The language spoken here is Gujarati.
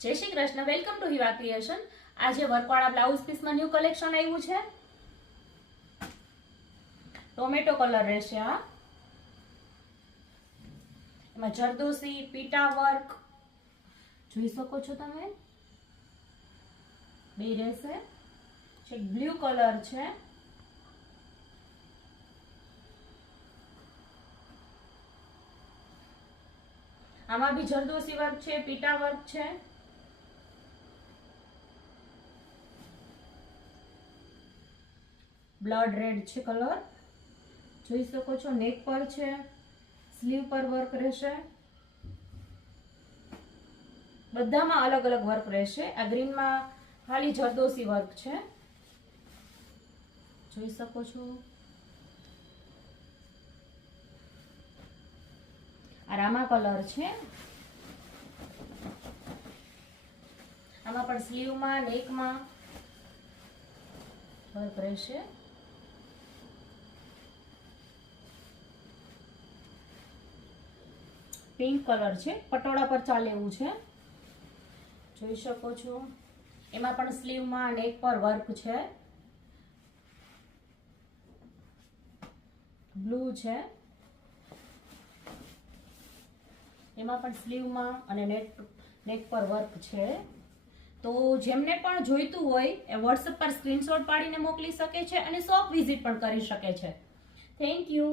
જય Shri Krishna, welcome to Hiva Creation. આજે વર્કવાળા બ્લાઉઝ પીસમાં ન્યૂ કલેક્શન આવ્યું છે। ટોમેટો કલર રહેશે આ, એમાં જરદોશી પીટા વર્ક જોઈ શકો છો તમે, બે રહેશે। એક બ્લુ કલર છે, આમાં બી જરદોશી વર્ક છે, પીટા વર્ક છે। બ્લડ રેડ છે કલર, જોઈ શકો છો। નેક પર છે, સ્લીવ પર વર્ક રહેશે, બધામાં અલગ અલગ વર્ક રહેશે। આ ગ્રીનમાં ખાલી જરદોશી વર્ક છે, જોઈ શકો છો। આ રામા કલર છે, આમાં પણ સ્લીવમાં નેકમાં વર્ક રહેશે। પિંક કલર છે, પટોળા પર ચાલે એવું છે, જોઈ શકો છો। એમાં પણ સ્લીવમાં નેક પર વર્ક છે, બ્લુ છે, એમાં પણ સ્લીવમાં અને નેક પર વર્ક છે। તો જેમને પણ જોઈતું હોય એ વોટ્સએપ પર સ્ક્રીનશોટ પાડીને મોકલી શકે છે અને શોપ વિઝિટ પણ કરી શકે છે। Thank you.